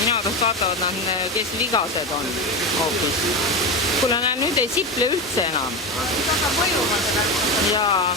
Minu arust vaatavad nad, kes vigased on hoopis. Kuule, nüüd ei siple üldse enam. Jaa.